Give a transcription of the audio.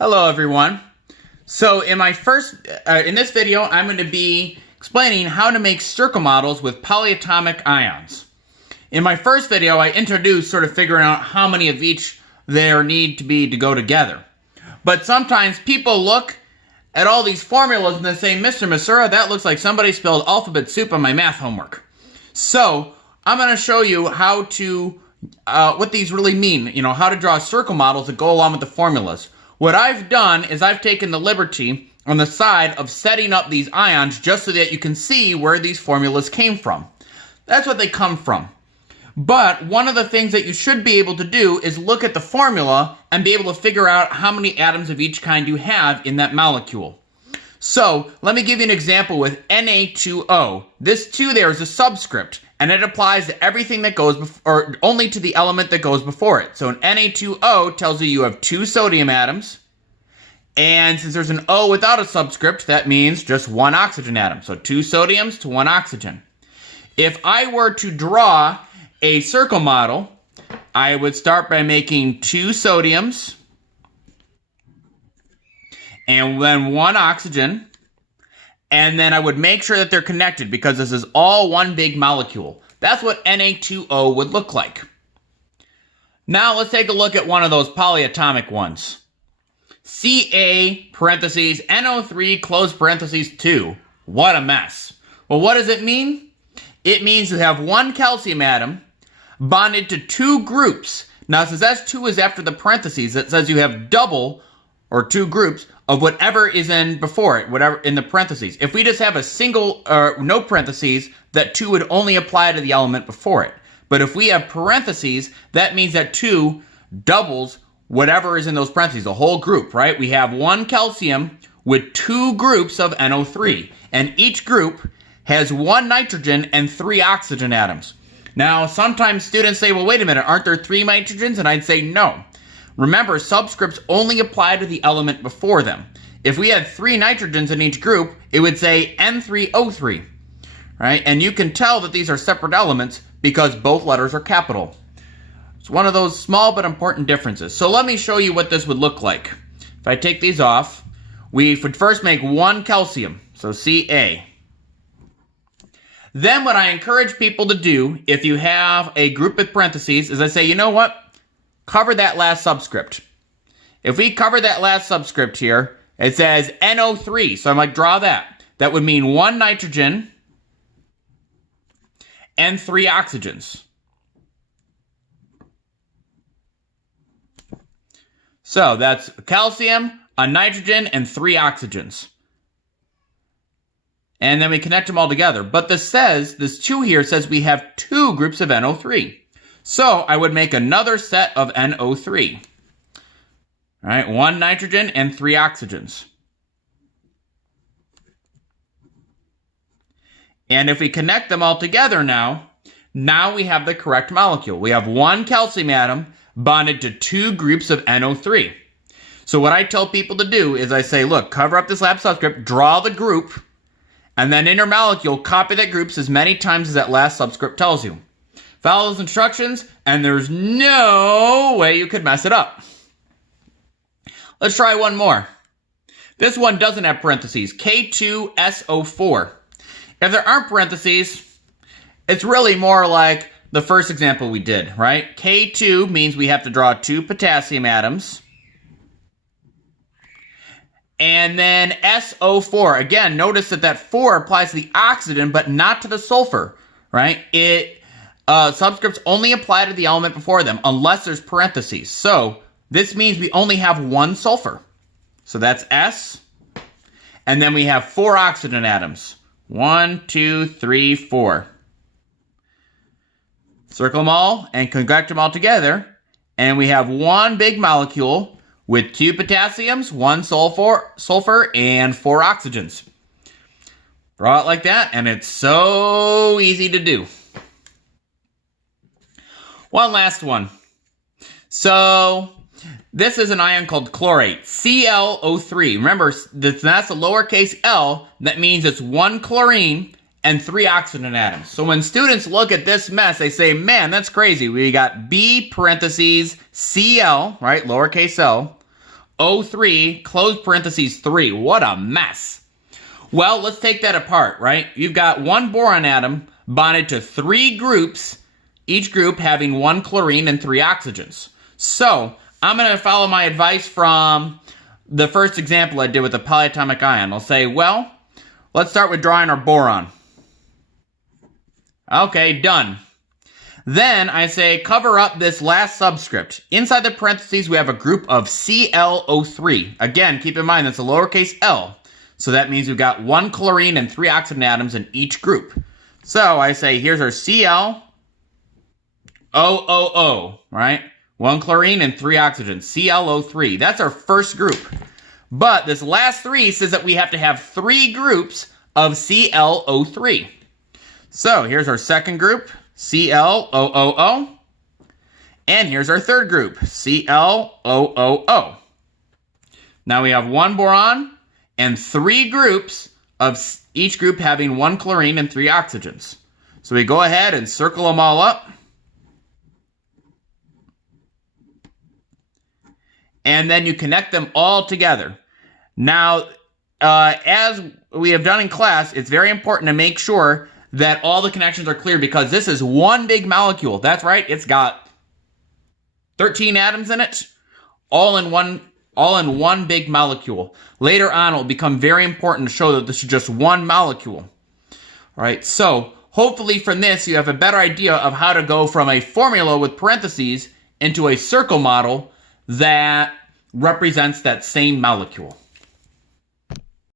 Hello everyone. So in this video, I'm going to be explaining how to make circle models with polyatomic ions. In my first video, I introduced sort of figuring out how many of each there need to be to go together. But sometimes people look at all these formulas and they say, Mr. Masura, that looks like somebody spelled alphabet soup on my math homework. So I'm going to show you how to, what these really mean, how to draw circle models that go along with the formulas. What I've done is I've taken the liberty on the side of setting up these ions just so that you can see where these formulas came from. That's what they come from. But one of the things that you should be able to do is look at the formula and be able to figure out how many atoms of each kind you have in that molecule. So let me give you an example with Na2O. This 2 there is a subscript, and it applies to everything that goes or only to the element that goes before it. So an Na2O tells you have 2 sodium atoms, and since there's an O without a subscript, that means just 1 oxygen atom. So 2 sodiums to 1 oxygen. If I were to draw a circle model, I would start by making 2 sodiums and then 1 oxygen, and then I would make sure that they're connected because this is all one big molecule. That's what Na2O would look like. Now let's take a look at one of those polyatomic ones. Ca parentheses NO3 close parentheses 2. What a mess. Well, what does it mean? It means you have 1 calcium atom bonded to 2 groups. Now, since S2 is after the parentheses, it says you have double or 2 groups of whatever is in before it, whatever in the parentheses. If we just have a single, no parentheses, that 2 would only apply to the element before it. But if we have parentheses, that means that 2 doubles whatever is in those parentheses, the whole group, right? We have 1 calcium with 2 groups of NO3, and each group has 1 nitrogen and 3 oxygen atoms. Now, sometimes students say, well, wait a minute, aren't there 3 nitrogens? And I'd say no. Remember, subscripts only apply to the element before them. If we had 3 nitrogens in each group, it would say N3O3, right? And you can tell that these are separate elements because both letters are capital. It's one of those small but important differences. So let me show you what this would look like. If I take these off, we would first make 1 calcium, so Ca. Then what I encourage people to do, if you have a group with parentheses, is I say, you know what? Cover that last subscript. If we cover that last subscript here, it says NO3, so I'm like, draw that. That would mean 1 nitrogen and 3 oxygens. So that's calcium, a nitrogen, and 3 oxygens. And then we connect them all together. But this 2 here says we have 2 groups of NO3. So I would make another set of NO3. All right, 1 nitrogen and 3 oxygens. And if we connect them all together now we have the correct molecule. We have 1 calcium atom bonded to 2 groups of NO3. So what I tell people to do is I say, look, cover up this last subscript, draw the group, and then in your molecule, copy that groups as many times as that last subscript tells you. Follow those instructions, and there's no way you could mess it up. Let's try one more. This one doesn't have parentheses, K2SO4. If there aren't parentheses, it's really more like the first example we did, right? K2 means we have to draw 2 potassium atoms. And then SO4, again, notice that 4 applies to the oxygen, but not to the sulfur, right? Subscripts only apply to the element before them, unless there's parentheses. So this means we only have 1 sulfur. So that's S. And then we have 4 oxygen atoms. 1, 2, 3, 4. Circle them all and connect them all together. And we have 1 big molecule with 2 potassiums, 1 sulfur, and 4 oxygens. Draw it like that, and it's so easy to do. One last one. So this is an ion called chlorate, ClO3. Remember, that's a lowercase l. That means it's 1 chlorine and 3 oxygen atoms. So when students look at this mess, they say, man, that's crazy. We got B parentheses Cl, right, lowercase l, O3, close parentheses 3. What a mess. Well, let's take that apart, right? You've got one boron atom bonded to 3 groups, each group having 1 chlorine and 3 oxygens. So, I'm going to follow my advice from the first example I did with the polyatomic ion. I'll say, well, let's start with drawing our boron. Okay, done. Then I say cover up this last subscript. Inside the parentheses, we have a group of ClO3. Again, keep in mind that's a lowercase l. So that means we've got 1 chlorine and 3 oxygen atoms in each group. So I say here's our ClO, right? 1 chlorine and 3 oxygen, ClO3. That's our first group. But this last 3 says that we have to have 3 groups of ClO3. So here's our second group, ClO. And here's our third group, ClO. Now we have 1 boron and 3 groups of each group having 1 chlorine and 3 oxygens. So we go ahead and circle them all up. And then you connect them all together. Now, as we have done in class, it's very important to make sure that all the connections are clear because this is one big molecule. That's right, it's got 13 atoms in it, all in one big molecule. Later on, it will become very important to show that this is just one molecule. All right, so hopefully from this, you have a better idea of how to go from a formula with parentheses into a circle model that represents that same molecule.